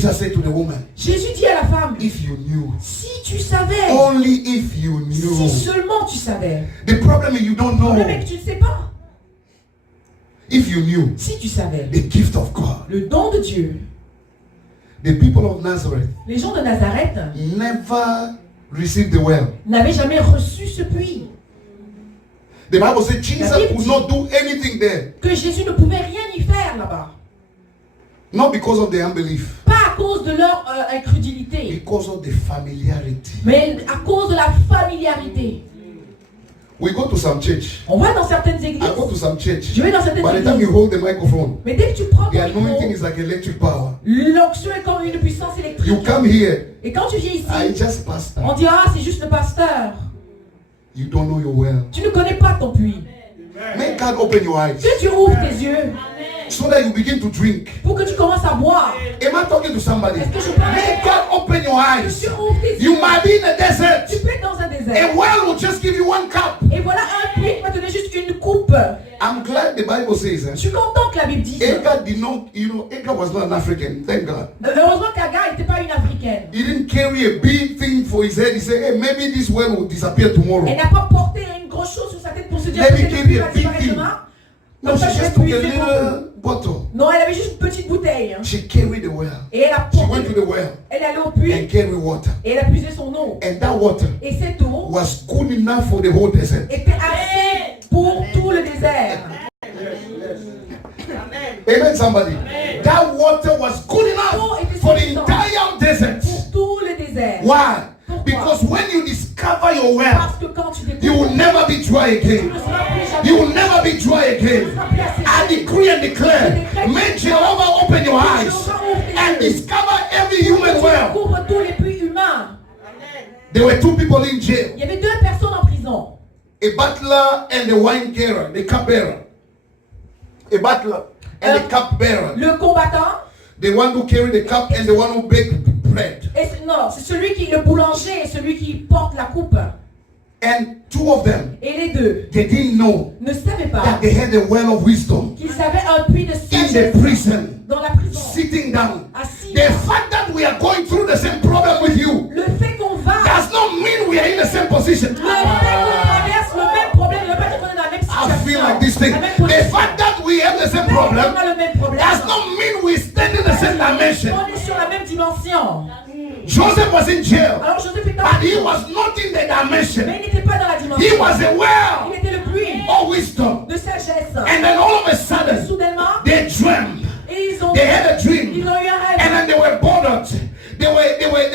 Jesus said to the woman, Jésus dit à la femme, if you knew, si tu savais, only if you si knew. seulement tu savais. The problem is you don't Le know. problème est que tu ne sais pas. If you knew Si tu savais, the gift of God, le don de Dieu, the people of Nazareth les gens de Nazareth never received the well. n'avaient jamais reçu ce puits. The Bible says Jesus La Bible could dit not do anything there. Que Jésus ne pouvait rien y faire là-bas. Not because of the unbelief, Pas à cause de leur incrédulité, because of the familiarity. mais à cause de la familiarité. We go to some church. On va dans certaines églises. I go to some church. Je vais dans certaines By the time you églises. hold the microphone, Mais dès que tu prends the ton micro, anointing is like electric power. l'onction est comme une puissance You électrique. come here, Et quand tu viens ici, I just pastor. on dira c'est juste le pasteur. You don't know your well. Tu ne connais pas ton puits. Make God open your eyes Que tu ouvres tes yeux so that you begin to drink. pour que tu commences à boire. Am I talking to somebody? Est-ce que je parle Make à God open your Que eyes. tu ouvres tes You yeux. might be in the desert. Tu peux être dans un A désert. well will just give you one cup. Et voilà un puits qui va te donner juste une coupe. I'm glad the Bible says Je suis content que la Bible dise. Agar did not, Agar was not an African, thank God. Heureusement qu'Agar n'était pas une africaine. He didn't carry a big thing for his head. He said, hey, maybe this well will disappear tomorrow. Elle n'a pas porté une grosse chose sur sa tête pour se dire Let me que give le puits you a va big disparaître thing. demain. No, Comme she ça, je vais just took a puiser pour vous. little bottle. Non, elle avait juste une petite bouteille. Hein. She carried the well. Et elle a She went to porté. the well Elle est allée au puits and carried water. et elle a puisé son eau. And that water Et cette eau was good enough for the whole desert. était assez pour tout le désert. Amen, somebody. That water was good enough for the entire desert. Pour tout le désert. Why? Pourquoi? Because when you discover your well, Parce que quand tu you will découvres, never be dry tu again. ne seras plus jamais. You will never be dry again. I decree and declare, may Jehovah open your eyes and discover every human well. Découvre tous les puits humains. There were two people in jail, Il y avait deux personnes en prison. a butler and a wine bearer, the cup bearer. A butler and a cup bearer. Le combattant, The one who carried the cup and the one who baked bread. non, c'est celui qui, le boulanger et celui qui porte la coupe. And two of them, Et les deux they didn't know ne savaient pas that they had a well of wisdom qu'ils avaient un puits de in sagesse the prison, dans la prison. sitting down. Assis. The fact that we are going through the same problem with you Le fait qu'on va, does not mean we are in the same position. le fait qu'on traverse le même problème, ne veut pas dire qu'on est dans la même I feel situation. like this thing. La même The position. fact that we have the same Le fait problem qu'on a le même problème. does not mean we stand in the same dimension. On est sur la même dimension. Joseph was in jail, Alors Joseph est dans but he was not in the dimension. mais il n'était pas dans la dimension. He was a Il well était le puits of wisdom. de sagesse. And then all of a sudden, Soudainement, they dreamt. et ils ont They had a ils dream. ont eu un rêve. And then they were bothered. They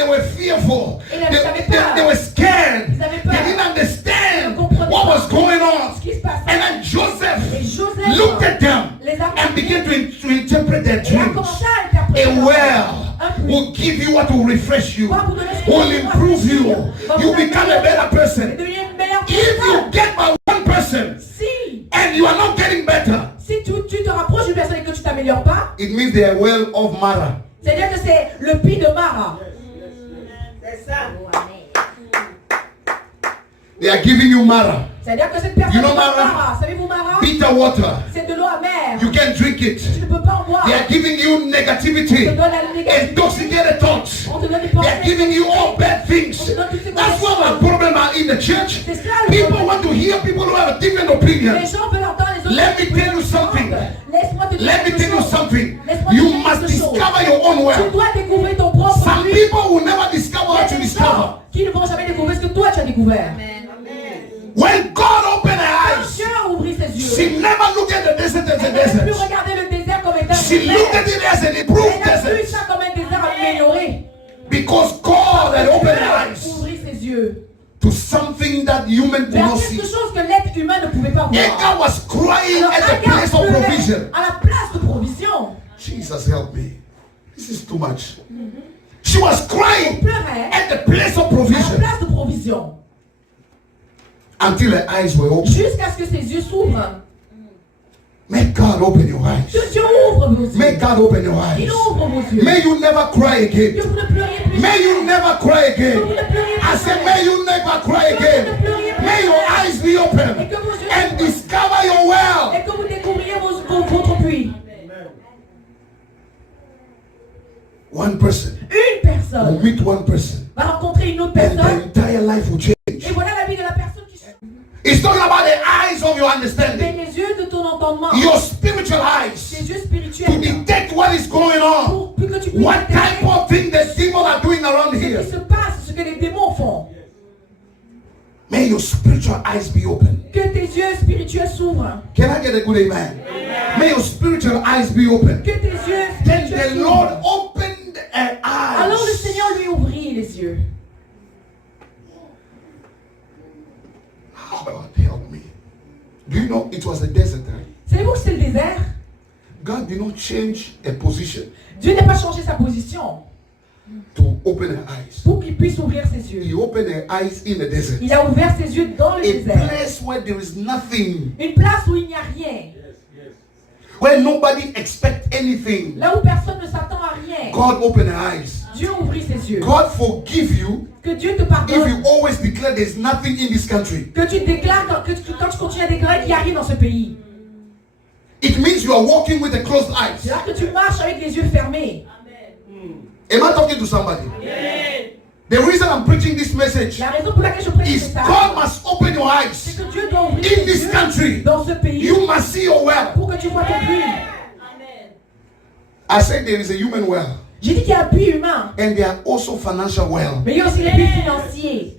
were fearful. Et ils avaient peur. They were scared. Ils avaient peur. They didn't understand Ils ne comprenaient what pas was going on. ce qui se passait. And then Et Joseph Joseph looked at them les a and began to interpret their et a dreams. commencé à interpréter A leur rêve. well Un puits. will give you what will refresh you, Va vous donner ce qui will va improve vous you. rafraîchir. You become a better Et person. devenir une meilleure If you personne. get by one person Si, and you are not getting better, si tu te rapproches d'une personne et que tu t'améliores pas, it means they are well of Mara. c'est-à-dire que c'est le puits de Mara. C'est ça. They are giving you Mara, C'est-à-dire que cette personne You know est dans Mara? Mara. Savez-vous Mara? bitter water. C'est de l'eau amère. You can't drink Tu it. ne peux pas en boire. They are giving you On te negativity, donne la négativité. intoxicated thoughts. On te donne des They are pensées. giving you all bad things. That's why my problem are in the church. People want to hear people who have a different opinion. Les gens veulent entendre les autres. Let me tell you something. Laisse-moi te dire Let me quelque tell you chose. something. Laisse-moi te You dire must quelque chose. discover your own Tu well. dois découvrir ton propre Some puits. people will never discover what you Il y a des discover. gens qui ne vont jamais découvrir ce que toi tu as découvert. When God opened her Quand eyes, Dieu a ouvert ses yeux, she never looked at the desert as a elle n'avait plus desert. regardé le désert comme étant un She looked at désert. it as an improved Elle a vu desert. ça comme un désert amélioré. Because God had opened her Dieu eyes a ouvert ses yeux to something that human could vers not see. quelque chose que l'être humain ne pouvait pas voir. Agar was crying Alors, at the Agar place of pleurait provision. à la place de provision. Jesus, help me. This is too much. She was Elle crying pleurait at the place of à la provision place de provision. until her eyes were open. Jusqu'à ce que ses yeux s'ouvrent. May God open your Que eyes. Dieu ouvre vos yeux. May God open your Il eyes. ouvre vos yeux. May you never cry Que again. vous ne pleuriez plus. May you never cry Que vous again. ne pleuriez I plus. said, may you never cry again. May your eyes be open and discover your well. Et que vous découvriez votre puits. one person Une will personne meet one person, va rencontrer une autre and personne. their entire life will change. Et voilà la vie de la personne qui change. It's talking about the eyes of your Mais understanding, les yeux de ton entendement, your spiritual eyes, tes yeux to spirituels, detect what is going on, pour que tu puisses what type détecter of thing the demons are doing around ce here. qui se passe, ce que les démons font. May your spiritual eyes be open. Que tes yeux spirituels s'ouvrent. Can I get a good amen? May your spiritual eyes be open. Que tes yeux Then spirituels the Lord s'ouvrent. opened her Alors le eyes. Seigneur lui ouvrit les yeux. God help me. Do you know it was a desert time? Savez-vous que c'est le désert? God did not change a position Dieu n'a pas changé sa position to open her eyes. pour qu'il puisse ouvrir ses yeux. He opened her eyes in the desert. Il a ouvert ses yeux dans le A désert. place where there is nothing, Une place où il n'y a rien. where nobody expects anything. Là où personne ne s'attend à rien. God opened her eyes. Dieu ouvrit ses yeux. God forgive you Que Dieu te if pardonne. you always declare there's nothing in this country. Que tu déclares, quand tu continues à déclarer qu'il n'y a rien dans ce pays. It means you are walking with a closed eyes. C'est là que tu marches avec les yeux fermés. Am I talking to somebody? The reason I'm preaching this message La raison pour laquelle je prêche is ça, God must open your c'est eyes que Dieu doit ouvrir in tes this yeux country. dans ce pays You must see your well. pour que tu vois ton puits. I said there is a human well, J'ai dit qu'il y a un puits humain, and there are also financial well. mais il y a aussi les puits financiers.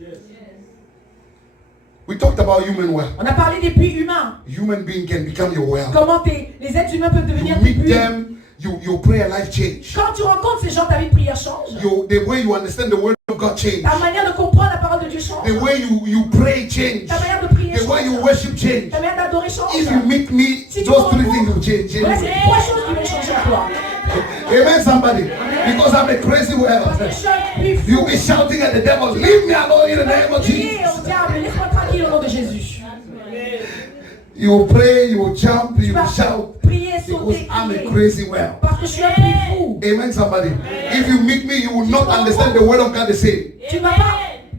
We talked about human well. On a parlé des puits humains. Human being can become your well. Comment les êtres humains peuvent You devenir tes meet puits. them, your prayer life change. Quand tu rencontres ces gens, ta vie de prière change. The way you understand the word of God change. Ta manière de comprendre la parole de Dieu change. The way you pray change. Ta manière de prier The way you change. worship change. Ta manière d'adorer change. If you meet me, Si tu those three me things will rencontres, change. voilà, c'est les trois choses qui vont changer en toi. Amen, somebody. Because I'm a crazy well. Parce que je suis un puits fou. You'll be shouting at the devil, leave me alone in the name of Crier Jesus. au diable, laisse-moi tranquille au nom de Jésus. You will pray, you will jump, Tu you will vas shout. prier, Because sauter, I'm a crier. crazy well. Parce que je suis un puits fou. Amen, somebody. If you meet me, you will not understand the word of God the same. Tu ne vas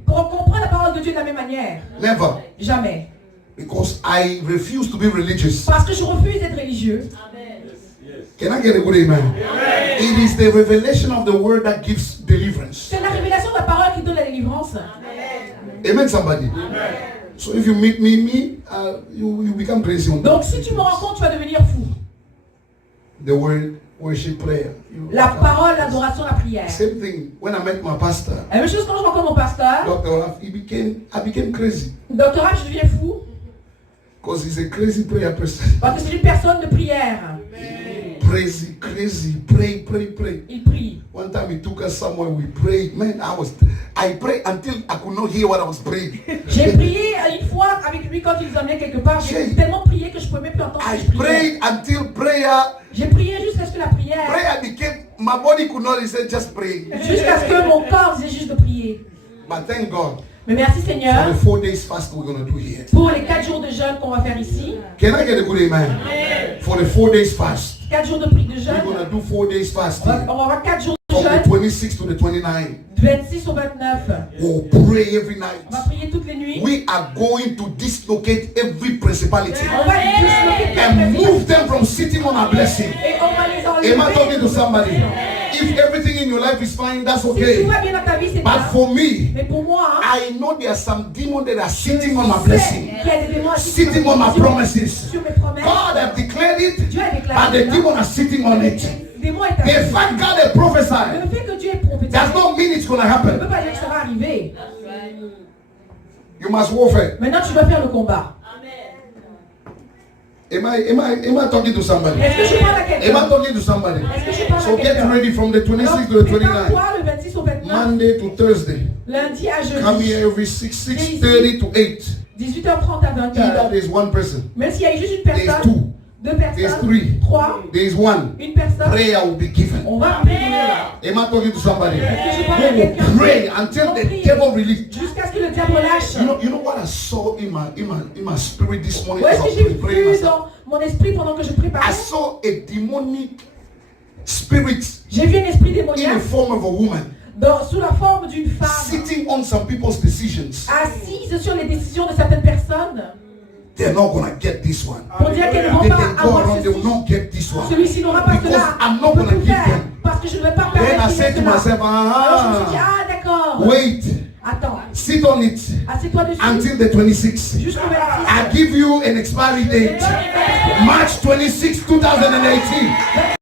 pas comprendre la parole de Dieu de la même manière. Never. Jamais. Because I refuse to be religious. Parce que je refuse d'être religieux. Can I get a good amen? It is the revelation of the word that gives deliverance. C'est la révélation de la parole qui donne la délivrance. Amen, somebody. So if you meet me, you become crazy on Donc that. si tu me rencontres, tu vas devenir fou. The word, worship, prayer. La parole, l'adoration, la prière. Same thing. When I met my pastor, La même chose quand je rencontre mon pasteur. Dr. Olaf, I became crazy. Doctorat, je deviens fou. Because he's a crazy prayer person. Parce que c'est une personne de prière. Crazy, pray. Il prie. One time he took us somewhere, we prayed. Man, I prayed until I could not hear what I was praying. J'ai prié une fois avec lui quand il nous emmenait quelque part. J'ai tellement prié que je ne pouvais même plus entendre ce I que je priais. prayed until prayer J'ai prié jusqu'à ce que la prière, became, my body could not say just pray. jusqu'à ce que mon corps disait juste de prier. But thank God Mais merci for Seigneur the 4 days fast we're going to do here. pour les 4 jours de jeûne qu'on va faire ici. Can I get a good amen? For the 4 days fast. 4 jours de prière de We're jeûne. going to do 4 days fast On here. va avoir 4 jours de From the jeûne, 26th to the 29th. du 26 au 29. We'll pray every night. On va prier toutes les nuits. We are going to dislocate every principality On va disloquer and toutes les move them from sitting on our blessing. et on va les Am I talking to enlever. somebody? If everything in your life is fine, that's Si tout okay. va bien dans ta vie, c'est bien. But for me, Mais pour moi, I know there are some demons that are sitting on my je sais blessing, qu'il y a des démons assis sitting on my promises. sur mes promesses. God has declared it, Dieu a but déclaré the cela. demons are sitting on it. Les démons est The assis. fact God has Mais prophesied le fait que Dieu ait prophétisé does not mean it's going to ne happen. peut pas dire que ça va arriver. You must warfare. Maintenant, tu dois faire le combat. Am I talking to somebody? Est-ce que je parle à Am I quelqu'un? talking to somebody? Est-ce que je parle So à get quelqu'un? ready from the 26th to the 29th. Prépare-toi le 26 au 29, Monday to Thursday. lundi à Come jeudi, here every 6:30 to 8. 18h30 à Either 20h. there's one person, Même s'il y a juste une there's personne, two, 2 there's personnes, three, 3, there's one. une personne, Prayer will be given. on va prier. Am I talking to somebody? Est-ce que je parle à We will quelqu'un? pray until the devil release. Jusqu'à ce que le diable lâche. You know what I saw in my spirit this morning Où as est-ce I que j'ai was praying vu myself? dans mon esprit pendant que je préparais? I saw a demonic spirit J'ai vu un esprit in the démoniaque form of a woman sous la forme d'une femme sitting on some people's decisions. assise sur les décisions de certaines personnes They're not gonna get this one. pour dire qu'elles ne vont They pas can go avoir around, they will ceci. not get this one. Celui-ci n'aura pas Because cela. I'm not On peut gonna tout give faire them. parce que je ne vais pas Then I permettre said, to cela. myself, Alors je me suis dit, ah d'accord. wait, Attends, sit on it assieds-toi dessus until the 26th. jusqu'au I 26. give you an expiry date, March 26, 2018.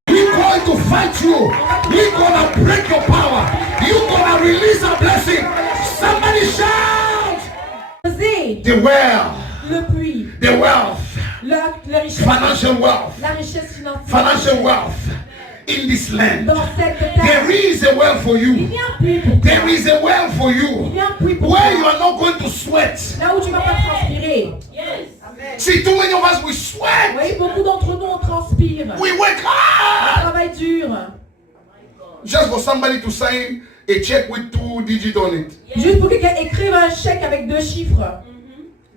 We're going to fight you. We're going to break your power. You're going to release a blessing. Somebody shout. Osez The wealth, le puits, the wealth, la richesse, financial wealth, la richesse financière financial wealth in this land. dans cette terre. There is a well for Il you. y a un puits pour toi. There is a well for Il you. y a un puits pour Where you toi. are not going to sweat. Là où tu vas pas transpirer. See, too many of us, we Vous sweat. voyez, beaucoup d'entre nous, on transpire. We work On hard. travaille dur. Just for somebody to sign a check with 2 digits on it. Juste pour que quelqu'un écrive un chèque avec 2 chiffres.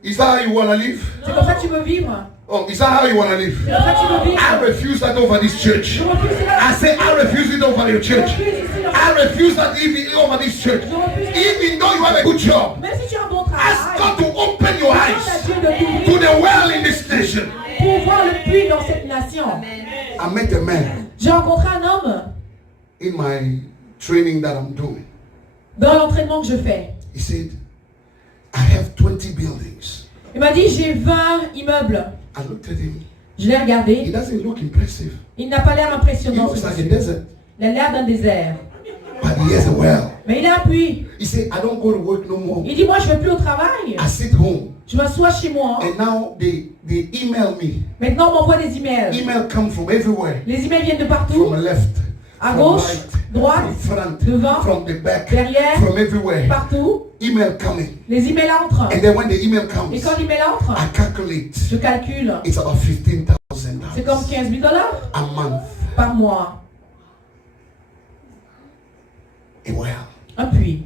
Is that how you want to live? C'est comme ça que tu veux vivre. Oh, is that how you want to live? C'est comme ça que tu veux I vivre. refuse that over this church. Je refuse cela. I say I refuse it over your Je church. refuse ici le- I refuse that even over this church. Je refuse. Even though you have a good job, Même si tu as un bon ask travail, God to open your demande eyes à Dieu de t'ouvrir to the well in this nation. pour voir le puits dans cette nation. I met a man J'ai rencontré un homme in my training that I'm doing. dans l'entraînement que je fais. He said, I have 20 buildings. Il m'a dit, j'ai 20 immeubles. I looked at him. Je l'ai He regardé. doesn't look impressive. Il n'a pas l'air He impressionnant. looks ce like a monsieur. desert. Il a l'air d'un désert. But he has a well. Mais il a un puits. He said, I don't go to work no more. Il dit, moi, je ne vais plus au travail. I sit home. Je m'assois chez moi. And now they email me. Maintenant, on m'envoie des emails. Email come from everywhere. Les emails viennent de partout. From the left. À from gauche, right, droite, from front, devant, from the back, derrière, from everywhere. partout. Email coming. Les emails entrent. And then when the email Et comes, quand l'email entre, I calculate. je calcule. It's about C'est comme $15,000 $15 000 a month. par mois. A well. Un puits.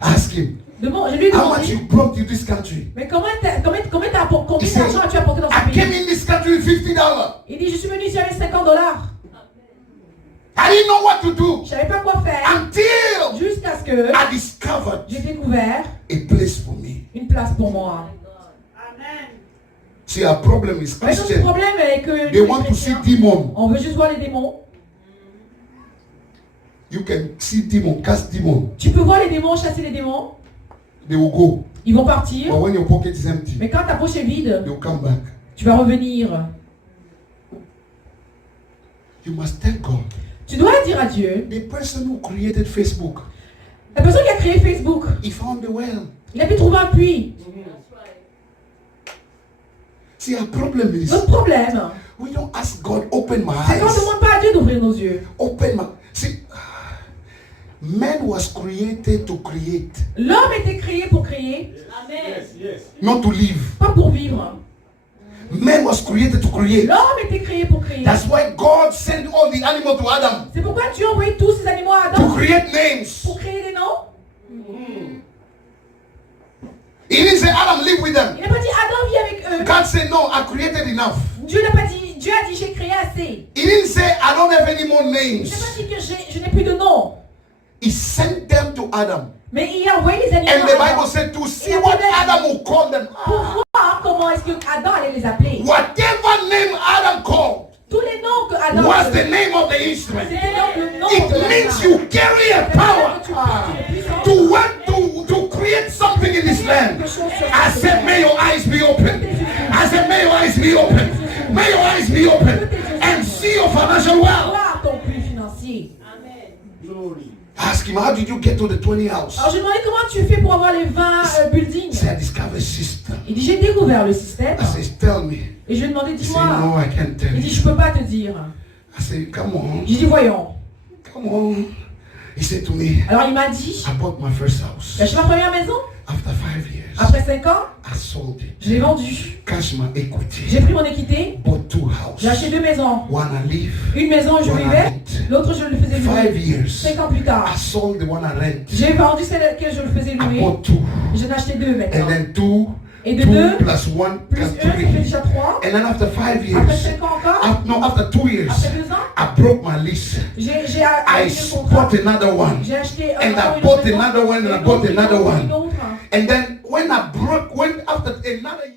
Ask him, Je lui ai how much demandé, you brought to this country? mais combien He said, d'argent as-tu apporté dans ce I pays? came in this country with $50. Il dit, je suis venu ici avec $50. I didn't know what to do Je savais pas quoi faire. until Jusqu'à ce que I discovered j'ai découvert a place for me. une place pour moi. See, our problem is Mais donc, le Christian. problème est que They nous, want les to see chrétiens, demon. on veut juste voir les démons. You can see demon, cast demon. Tu peux voir les démons, chasser les démons. They will go. Ils vont partir. But when your pocket is empty, Mais quand ta poche est vide, they will come back. tu vas revenir. You must thank God. Tu dois dire à Dieu, The person who created Facebook, la personne qui a créé Facebook, he found the well. il a pu trouver un puits. See, our problem is Notre problème, we don't ask God, open my c'est qu'on ne eyes. demande pas à Dieu d'ouvrir nos yeux. Open my. See, man was created to create, L'homme était créé pour créer, not to live. pas pour vivre. Man was created to create. L'homme était créé pour créer. That's why God sent all the animals to Adam C'est pourquoi Dieu a envoyé tous ces animaux à to Adam create names. pour créer des noms. He didn't say, Adam, live with them. Il n'a pas dit Adam vit avec eux. God said, no, I created enough. Dieu a dit j'ai créé assez. He didn't say, I don't have any more Il n'a names. pas dit que je n'ai plus de nom. He sent them to Adam. Mais il a envoyé les animaux And the à Adam Bible said to see what Adam will call them. pour voir comment est-ce que Adam allait les appeler. Whatever name Adam called Tous les noms que Adam was the name of the instrument. c'était donc le nom It de means l'Adam. you carry a power to want to create something in this land. I said, may your eyes be open. I said, may your eyes be open. May your eyes be open and see your financial wealth. Voir ton puits financier. Ask him, how did you get to the 20 house? Alors je lui ai demandé comment tu fais pour avoir les 20 buildings. Say, I discovered a system. Il dit j'ai découvert le système. I said, tell me. Et je lui ai demandé He said, dis-moi. no, I can't tell Il dit you. je peux pas te dire. I said, come on. J'ai dit voyons. Come on. He said to me, Alors il m'a dit I bought my first house. j'ai acheté ma première maison. After 5 years, Après 5 ans, I sold it. je l'ai vendue. Cash my equity. J'ai pris mon équité. Bought 2 J'ai acheté houses. 2 maisons. One I live. Une maison où je One I vivais. rent. L'autre je le faisais 5 louer. years. 5 ans plus tard. I sold the one I rent. J'ai vendu celle laquelle je le faisais I louer. bought 2. J'en ai acheté 2 maintenant. And then 2. Et de 2 2 plus 1 plus 1, plus ça fait 3. déjà 3. And then after 5 Après years, 5 ans encore. after 2 years, Après 2 ans, I broke my lease. j'ai I annulé le contrat. bought another one. J'ai acheté And encore I une bought maison. another one and I Et bought une autre, another une one. autre. And then when after another year,